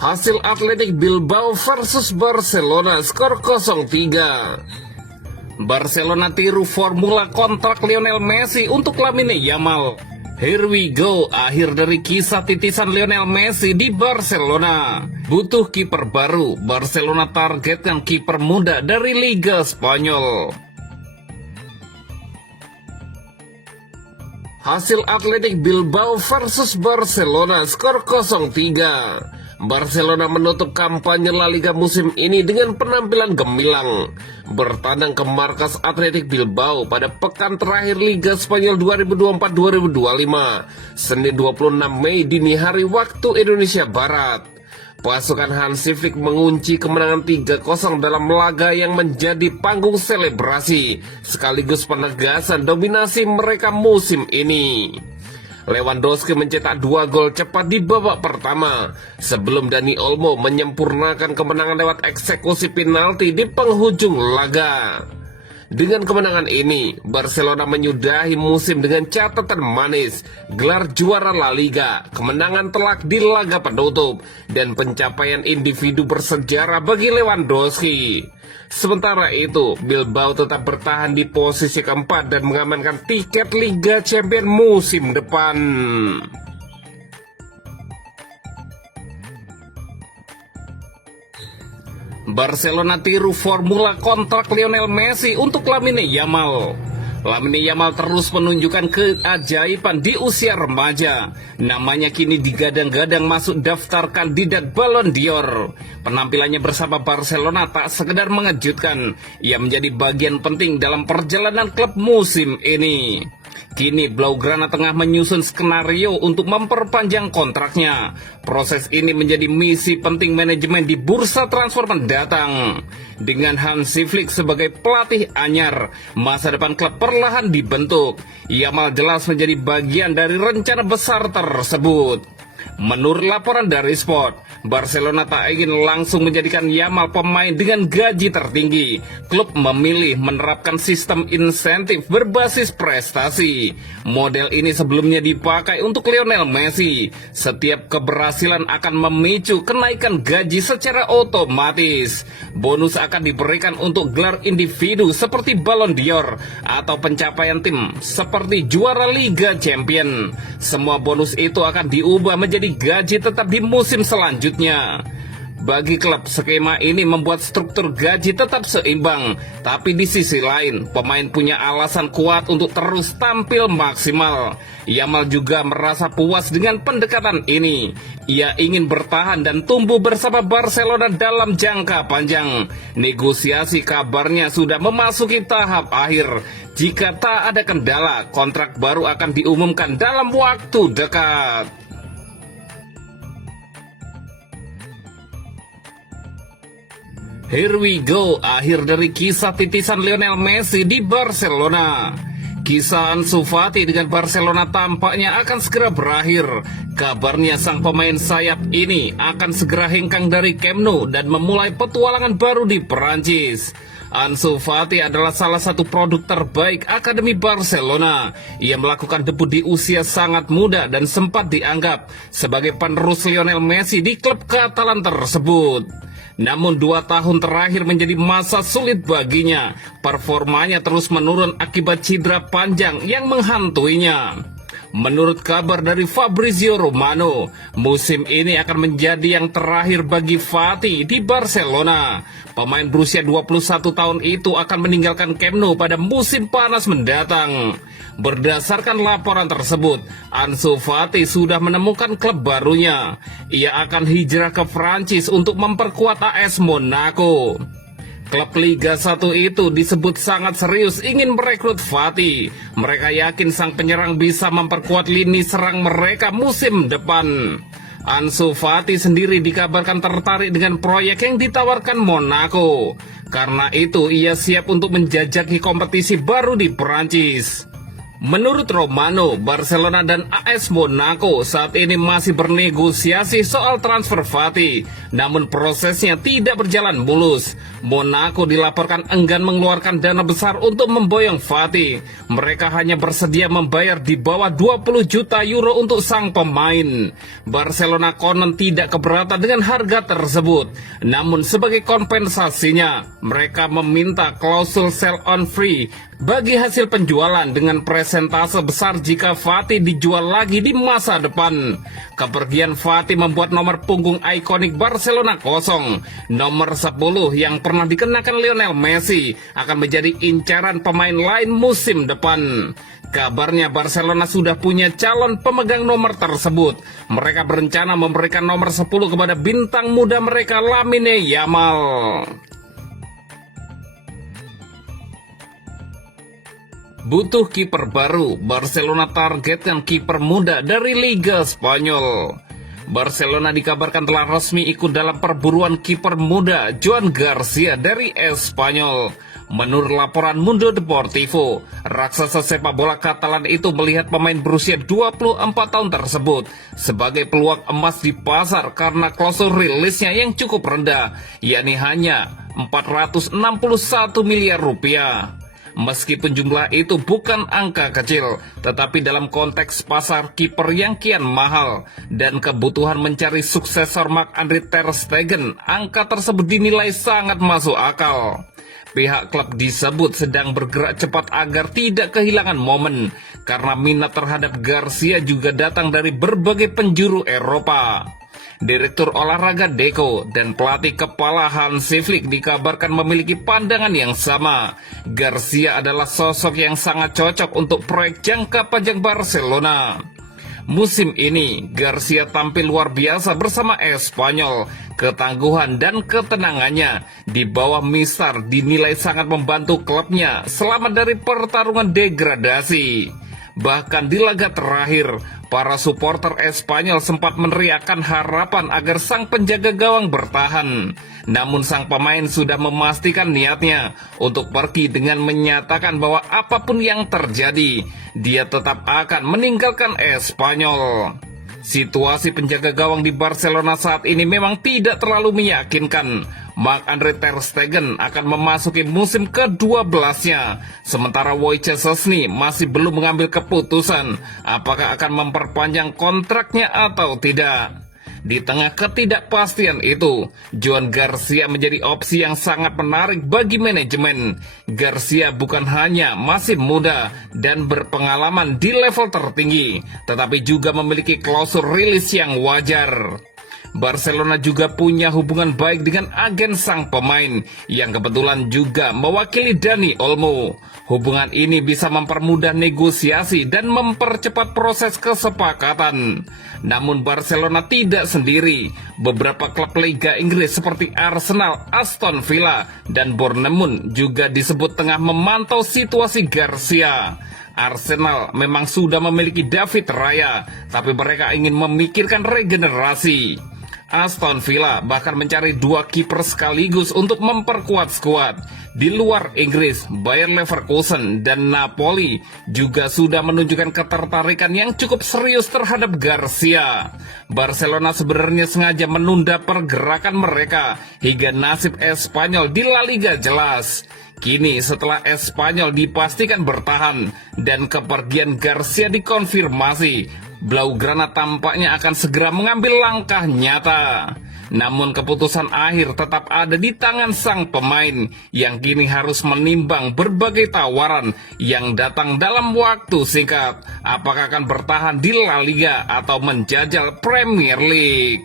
Hasil Athletic Bilbao versus Barcelona, skor 0-3. Barcelona tiru formula kontrak Lionel Messi untuk Lamine Yamal. Here we go, akhir dari kisah titisan Lionel Messi di Barcelona. Butuh kiper baru, Barcelona targetkan kiper muda dari Liga Spanyol. Hasil Athletic Bilbao versus Barcelona, skor 0-3. Barcelona menutup kampanye La Liga musim ini dengan penampilan gemilang, bertandang ke markas Athletic Bilbao pada pekan terakhir Liga Spanyol 2024-2025, Senin 26 Mei dini hari waktu Indonesia Barat. Pasukan Hansi Flick mengunci kemenangan 3-0 dalam laga yang menjadi panggung selebrasi, sekaligus penegasan dominasi mereka musim ini. Lewandowski mencetak 2 gol cepat di babak pertama, sebelum Dani Olmo menyempurnakan kemenangan lewat eksekusi penalti di penghujung laga. Dengan kemenangan ini, Barcelona menyudahi musim dengan catatan manis, gelar juara La Liga, kemenangan telak di laga penutup, dan pencapaian individu bersejarah bagi Lewandowski. Sementara itu, Bilbao tetap bertahan di posisi keempat dan mengamankan tiket Liga Champions musim depan. Barcelona tiru formula kontrak Lionel Messi untuk Lamine Yamal. Lamine Yamal terus menunjukkan keajaiban di usia remaja. Namanya kini digadang-gadang masuk daftar kandidat Ballon d'Or. Penampilannya bersama Barcelona tak sekedar mengejutkan, ia menjadi bagian penting dalam perjalanan klub musim ini. Kini Blaugrana tengah menyusun skenario untuk memperpanjang kontraknya. Proses ini menjadi misi penting manajemen di bursa transfer mendatang. Dengan Hansi Flick sebagai pelatih anyar, masa depan klub perlahan dibentuk. Yamal jelas menjadi bagian dari rencana besar tersebut. Menurut laporan dari Sport, Barcelona tak ingin langsung menjadikan Yamal pemain dengan gaji tertinggi. Klub memilih menerapkan sistem insentif berbasis prestasi. Model ini sebelumnya dipakai untuk Lionel Messi. Setiap keberhasilan akan memicu kenaikan gaji secara otomatis. Bonus akan diberikan untuk gelar individu seperti Ballon d'Or atau pencapaian tim seperti juara Liga Champions. Semua bonus itu akan diubah menjadi gaji tetap di musim selanjutnya. Bagi klub, skema ini membuat struktur gaji tetap seimbang, tapi di sisi lain, pemain punya alasan kuat untuk terus tampil maksimal. Yamal juga merasa puas dengan pendekatan ini. Ia ingin bertahan dan tumbuh bersama Barcelona dalam jangka panjang. Negosiasi kabarnya sudah memasuki tahap akhir. Jika tak ada kendala, kontrak baru akan diumumkan dalam waktu dekat. Here we go, akhir dari kisah titisan Lionel Messi di Barcelona. Kisah Ansu Fati dengan Barcelona tampaknya akan segera berakhir. Kabarnya sang pemain sayap ini akan segera hengkang dari Camp Nou dan memulai petualangan baru di Perancis. Ansu Fati adalah salah satu produk terbaik Akademi Barcelona. Ia melakukan debut di usia sangat muda dan sempat dianggap sebagai penerus Lionel Messi di klub Katalan tersebut. Namun 2 tahun terakhir menjadi masa sulit baginya. Performanya terus menurun akibat cedera panjang yang menghantuinya. Menurut kabar dari Fabrizio Romano, musim ini akan menjadi yang terakhir bagi Fati di Barcelona. Pemain berusia 21 tahun itu akan meninggalkan Camp Nou pada musim panas mendatang. Berdasarkan laporan tersebut, Ansu Fati sudah menemukan klub barunya. Ia akan hijrah ke Prancis untuk memperkuat AS Monaco. Klub Liga 1 itu disebut sangat serius ingin merekrut Fati. Mereka yakin sang penyerang bisa memperkuat lini serang mereka musim depan. Ansu Fati sendiri dikabarkan tertarik dengan proyek yang ditawarkan Monaco. Karena itu ia siap untuk menjajaki kompetisi baru di Perancis. Menurut Romano, Barcelona dan AS Monaco saat ini masih bernegosiasi soal transfer Fati, namun prosesnya tidak berjalan mulus. Monaco dilaporkan enggan mengeluarkan dana besar untuk memboyong Fati. Mereka hanya bersedia membayar di bawah 20 juta euro untuk sang pemain. Barcelona konon tidak keberatan dengan harga tersebut, namun sebagai kompensasinya, mereka meminta klausul sell on free bagi hasil penjualan dengan presentase besar jika Fati dijual lagi di masa depan. Kepergian Fati membuat nomor punggung ikonik Barcelona kosong. Nomor 10 yang pernah dikenakan Lionel Messi akan menjadi incaran pemain lain musim depan. Kabarnya Barcelona sudah punya calon pemegang nomor tersebut. Mereka berencana memberikan nomor 10 kepada bintang muda mereka Lamine Yamal. Butuh kiper baru, Barcelona targetkan kiper muda dari Liga Spanyol. Barcelona dikabarkan telah resmi ikut dalam perburuan kiper muda Joan Garcia dari Espanyol. Menurut laporan Mundo Deportivo, raksasa sepak bola Katalan itu melihat pemain berusia 24 tahun tersebut sebagai peluang emas di pasar karena klausul rilisnya yang cukup rendah, yakni hanya 461 miliar rupiah. Meskipun jumlah itu bukan angka kecil, tetapi dalam konteks pasar kiper yang kian mahal dan kebutuhan mencari suksesor Marc-Andre ter Stegen, angka tersebut dinilai sangat masuk akal. Pihak klub disebut sedang bergerak cepat agar tidak kehilangan momen, karena minat terhadap Garcia juga datang dari berbagai penjuru Eropa. Direktur olahraga Deco dan pelatih kepala Hansi Flick dikabarkan memiliki pandangan yang sama. Garcia adalah sosok yang sangat cocok untuk proyek jangka panjang Barcelona. Musim ini, Garcia tampil luar biasa bersama Espanyol. Ketangguhan dan ketenangannya di bawah Mistar dinilai sangat membantu klubnya selamat dari pertarungan degradasi. Bahkan di laga terakhir, para supporter Espanyol sempat meneriakkan harapan agar sang penjaga gawang bertahan. Namun sang pemain sudah memastikan niatnya untuk pergi dengan menyatakan bahwa apapun yang terjadi, dia tetap akan meninggalkan Espanyol. Situasi penjaga gawang di Barcelona saat ini memang tidak terlalu meyakinkan. Marc-Andre ter Stegen akan memasuki musim ke-12-nya, sementara Wojciech Szczęsny masih belum mengambil keputusan apakah akan memperpanjang kontraknya atau tidak. Di tengah ketidakpastian itu, Joan Garcia menjadi opsi yang sangat menarik bagi manajemen. Garcia bukan hanya masih muda dan berpengalaman di level tertinggi, tetapi juga memiliki klausul rilis yang wajar. Barcelona juga punya hubungan baik dengan agen sang pemain yang kebetulan juga mewakili Dani Olmo. Hubungan ini bisa mempermudah negosiasi dan mempercepat proses kesepakatan. Namun Barcelona tidak sendiri. Beberapa klub Liga Inggris seperti Arsenal, Aston Villa, dan Bournemouth juga disebut tengah memantau situasi Garcia. Arsenal memang sudah memiliki David Raya, tapi mereka ingin memikirkan regenerasi. Aston Villa bahkan mencari 2 kiper sekaligus untuk memperkuat skuad. Di luar Inggris, Bayer Leverkusen dan Napoli juga sudah menunjukkan ketertarikan yang cukup serius terhadap Garcia. Barcelona sebenarnya sengaja menunda pergerakan mereka hingga nasib Espanyol di La Liga jelas. Kini setelah Espanyol dipastikan bertahan dan kepergian Garcia dikonfirmasi, Blaugrana tampaknya akan segera mengambil langkah nyata. Namun keputusan akhir tetap ada di tangan sang pemain yang kini harus menimbang berbagai tawaran yang datang dalam waktu singkat. Apakah akan bertahan di La Liga atau menjajal Premier League?